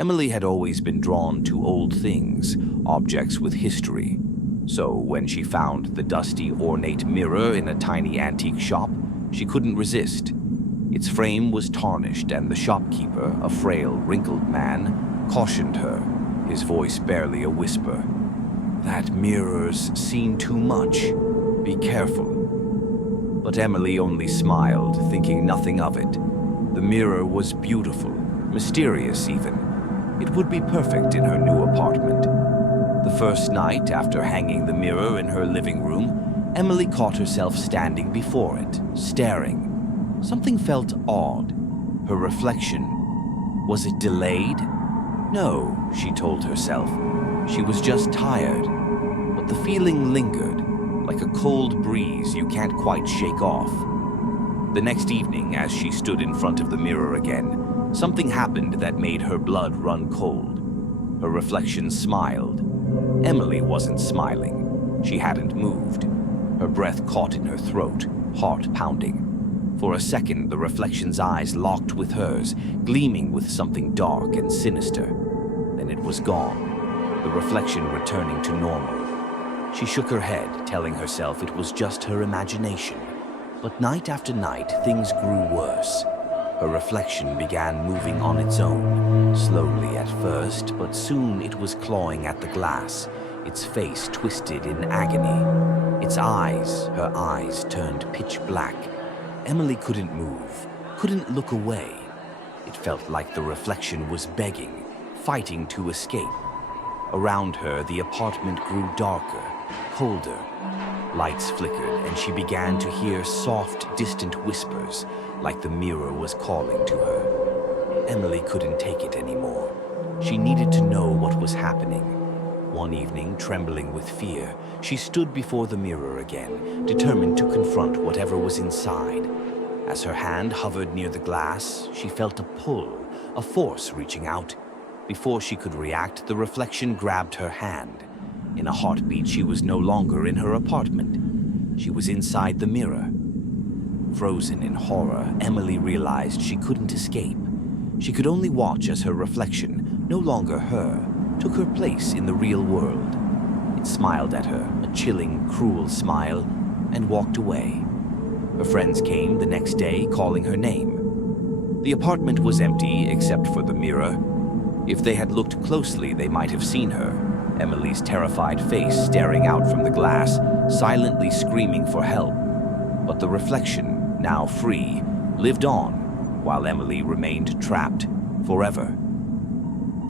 Emily had always been drawn to old things, objects with history. So when she found the dusty, ornate mirror in a tiny antique shop, she couldn't resist. Its frame was tarnished, and the shopkeeper, a frail, wrinkled man, cautioned her, his voice barely a whisper. "That mirror's seen too much. Be careful." But Emily only smiled, thinking nothing of it. The mirror was beautiful, mysterious even. It would be perfect in her new apartment. The first night after hanging the mirror in her living room, Emily caught herself standing before it, staring. Something felt odd. Her reflection. Was it delayed? No, she told herself. She was just tired. But the feeling lingered, like a cold breeze you can't quite shake off. The next evening, as she stood in front of the mirror again, something happened that made her blood run cold. Her reflection smiled. Emily wasn't smiling. She hadn't moved. Her breath caught in her throat, heart pounding. For a second, the reflection's eyes locked with hers, gleaming with something dark and sinister. Then it was gone, the reflection returning to normal. She shook her head, telling herself it was just her imagination. But night after night, things grew worse. Her reflection began moving on its own, slowly at first, but soon it was clawing at the glass, its face twisted in agony. Its eyes, her eyes turned pitch black. Emily couldn't move, couldn't look away. It felt like the reflection was begging, fighting to escape. Around her, the apartment grew darker, colder. Lights flickered, and she began to hear soft, distant whispers, like the mirror was calling to her. Emily couldn't take it anymore. She needed to know what was happening. One evening, trembling with fear, she stood before the mirror again, determined to confront whatever was inside. As her hand hovered near the glass, she felt a pull, a force reaching out. Before she could react, the reflection grabbed her hand. In a heartbeat, she was no longer in her apartment. She was inside the mirror. Frozen in horror, Emily realized she couldn't escape. She could only watch as her reflection, no longer her, took her place in the real world. It smiled at her, a chilling, cruel smile, and walked away. Her friends came the next day, calling her name. The apartment was empty except for the mirror. If they had looked closely, they might have seen her, Emily's terrified face staring out from the glass, silently screaming for help. But the reflection, now free, lived on, while Emily remained trapped forever.